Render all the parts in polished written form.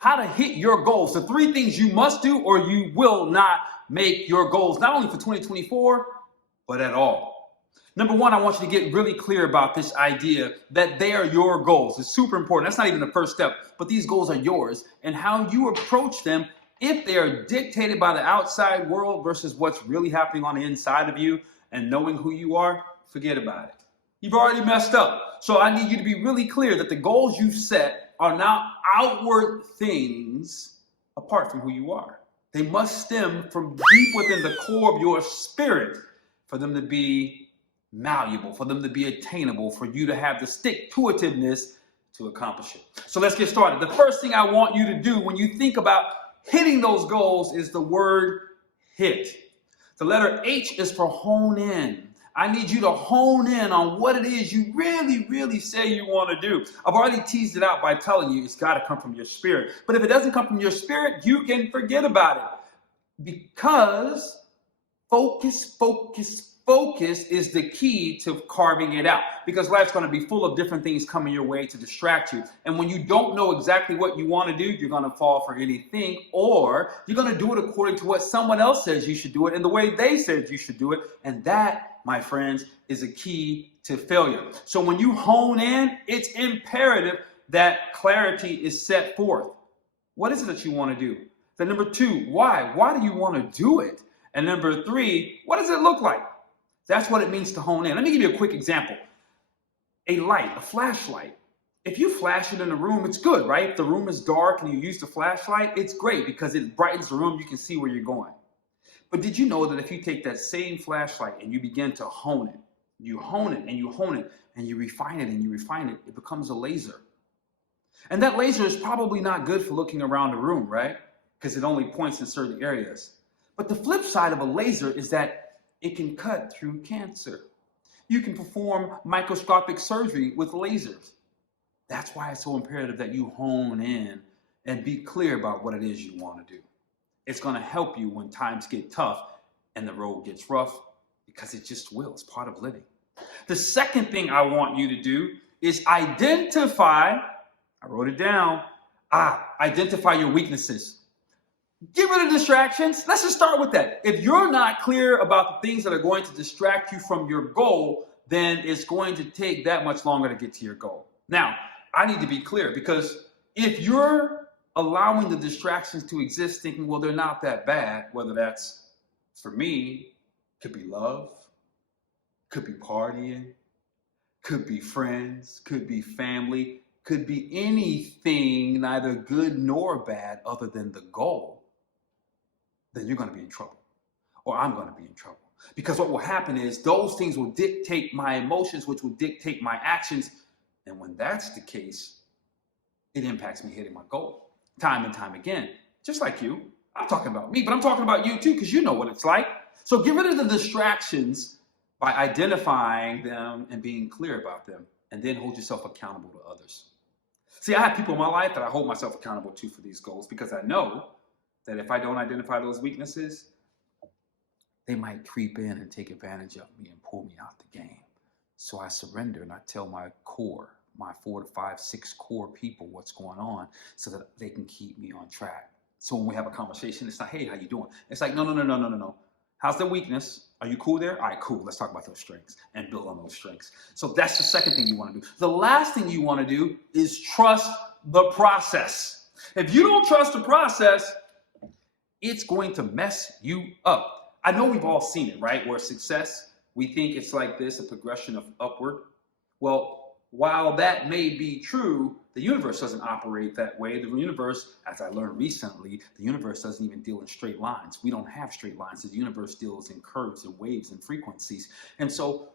how to hit your goals. The 3 things you must do or you will not make your goals, not only for 2024, but at all. Number 1, I want you to get really clear about this idea that they are your goals. It's super important. That's not even the first step, but these goals are yours, and how you approach them, if they are dictated by the outside world versus what's really happening on the inside of you and knowing who you are, forget about it. You've already messed up. So I need you to be really clear that the goals you've set are not outward things apart from who you are. They must stem from deep within the core of your spirit for them to be malleable, for them to be attainable, for you to have the stick-to-itiveness to accomplish it. So let's get started. The first thing I want you to do when you think about hitting those goals is the word hit. The letter H is for hone in. I need you to hone in on what it is you really, really say you want to do. I've already teased it out by telling you it's got to come from your spirit. But if it doesn't come from your spirit, you can forget about it. Because focus is the key to carving it out. Because life's going to be full of different things coming your way to distract you. And when you don't know exactly what you want to do, you're going to fall for anything, or you're going to do it according to what someone else says you should do it and the way they said you should do it. And that, my friends, is a key to failure. So when you hone in, it's imperative that clarity is set forth. What is it that you want to do? Then number 2, why? Why do you want to do it? And number 3, what does it look like? That's what it means to hone in. Let me give you a quick example. A light, a flashlight. If you flash it in a room, it's good, right? If the room is dark and you use the flashlight, it's great because it brightens the room. You can see where you're going. But did you know that if you take that same flashlight and you begin to hone it, you hone it and you hone it and you refine it and you refine it, it becomes a laser. And that laser is probably not good for looking around a room, right? Because it only points in certain areas. But the flip side of a laser is that it can cut through cancer. You can perform microscopic surgery with lasers. That's why it's so imperative that you hone in and be clear about what it is you want to do. It's going to help you when times get tough and the road gets rough, because it just will. It's part of living. The second thing I want you to do is identify, I wrote it down, identify your weaknesses. Get rid of distractions. Let's just start with that. If you're not clear about the things that are going to distract you from your goal, then it's going to take that much longer to get to your goal. Now, I need to be clear, because if you're allowing the distractions to exist thinking, well, they're not that bad, whether that's, for me, could be love, could be partying, could be friends, could be family, could be anything, neither good nor bad, other than the goal, then you're going to be in trouble, or I'm going to be in trouble. Because what will happen is those things will dictate my emotions, which will dictate my actions. And when that's the case, it impacts me hitting my goal time and time again. Just like you. I'm talking about me, but I'm talking about you too, because you know what it's like. So get rid of the distractions by identifying them and being clear about them, and then hold yourself accountable to others. See, I have people in my life that I hold myself accountable to for these goals, because I know that if I don't identify those weaknesses, they might creep in and take advantage of me and pull me out the game. So I surrender and I tell my core, my 4 to 5, 6 core people what's going on, so that they can keep me on track. So when we have a conversation, it's not, hey, how you doing? It's like, no. How's the weakness? Are you cool there? All right, cool. Let's talk about those strengths and build on those strengths. So that's the second thing you want to do. The last thing you want to do is trust the process. If you don't trust the process, it's going to mess you up. I know we've all seen it, right? Where success, we think it's like this, a progression of upward. Well, while that may be true, the universe doesn't operate that way. The universe, as I learned recently, the universe doesn't even deal in straight lines. We don't have straight lines. The universe deals in curves and waves and frequencies. And so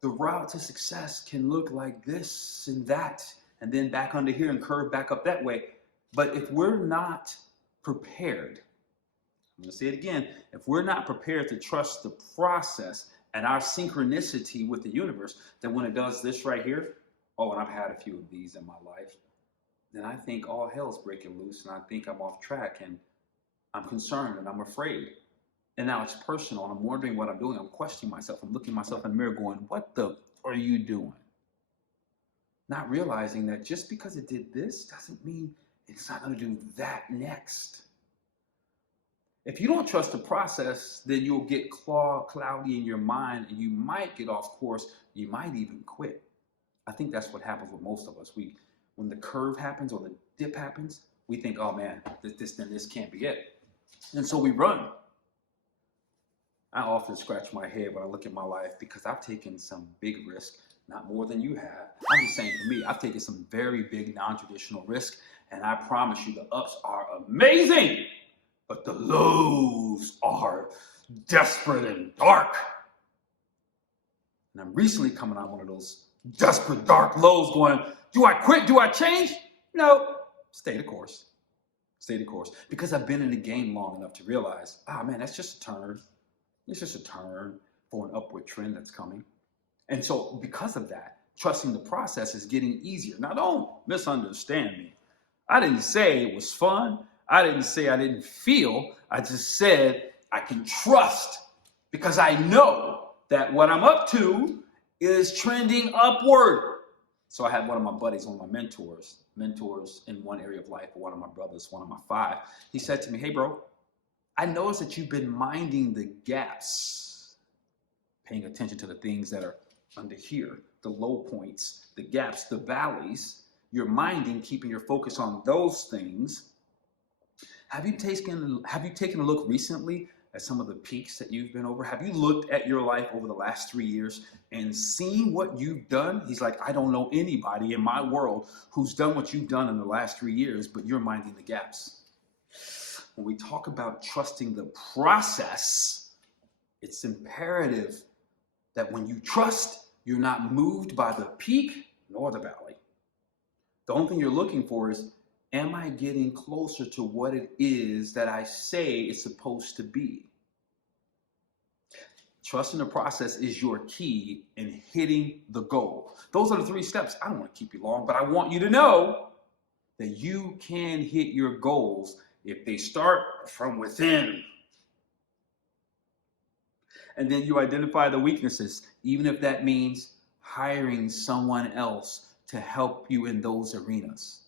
the route to success can look like this and that, and then back under here and curve back up that way. But if we're not prepared, I'm going to say it again, if we're not prepared to trust the process and our synchronicity with the universe, then when it does this right here, oh, and I've had a few of these in my life, then I think all hell's breaking loose, and I think I'm off track, and I'm concerned, and I'm afraid. And now it's personal, and I'm wondering what I'm doing. I'm questioning myself. I'm looking myself in the mirror going, what the are you doing? Not realizing that just because it did this doesn't mean it's not going to do that next. If you don't trust the process, then you'll get cloudy in your mind and you might get off course. You might even quit. I think that's what happens with most of us. When the curve happens or the dip happens, we think, oh man, this can't be it. And so we run. I often scratch my head when I look at my life because I've taken some big risks, not more than you have. I'm just saying for me, I've taken some very big non-traditional risks, and I promise you the ups are amazing, but the lows are desperate and dark. And I'm recently coming on one of those desperate, dark lows going, do I quit? Do I change? No, stay the course. Stay the course. Because I've been in the game long enough to realize, man, that's just a turn. It's just a turn for an upward trend that's coming. And so because of that, trusting the process is getting easier. Now, don't misunderstand me. I didn't say it was fun. I didn't say I didn't feel. I just said I can trust because I know that what I'm up to is trending upward. So I had one of my buddies, one of my mentors in one area of life, one of my brothers, one of my 5. He said to me, hey, bro, I noticed that you've been minding the gaps, paying attention to the things that are under here, the low points, the gaps, the valleys. You're minding, keeping your focus on those things. Have you taken a look recently at some of the peaks that you've been over? Have you looked at your life over the last 3 years and seen what you've done? He's like, I don't know anybody in my world who's done what you've done in the last 3 years, but you're minding the gaps. When we talk about trusting the process, it's imperative that when you trust, you're not moved by the peak nor the valley. The only thing you're looking for is, am I getting closer to what it is that I say it's supposed to be? Trusting the process is your key in hitting the goal. Those are the 3 steps. I don't want to keep you long, but I want you to know that you can hit your goals if they start from within. And then you identify the weaknesses, even if that means hiring someone else to help you in those arenas.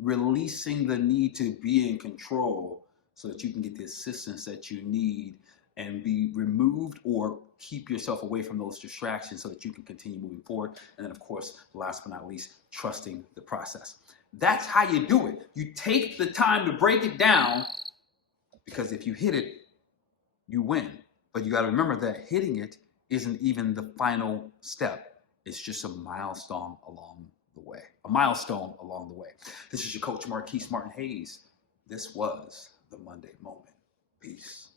Releasing the need to be in control so that you can get the assistance that you need and be removed or keep yourself away from those distractions so that you can continue moving forward. And then, of course, last but not least, trusting the process. That's how you do it. You take the time to break it down, because if you hit it, you win. But you got to remember that hitting it isn't even the final step. It's just a milestone along the way. This is your coach, Marquise Martin Hayes. This was the Monday Moment. Peace.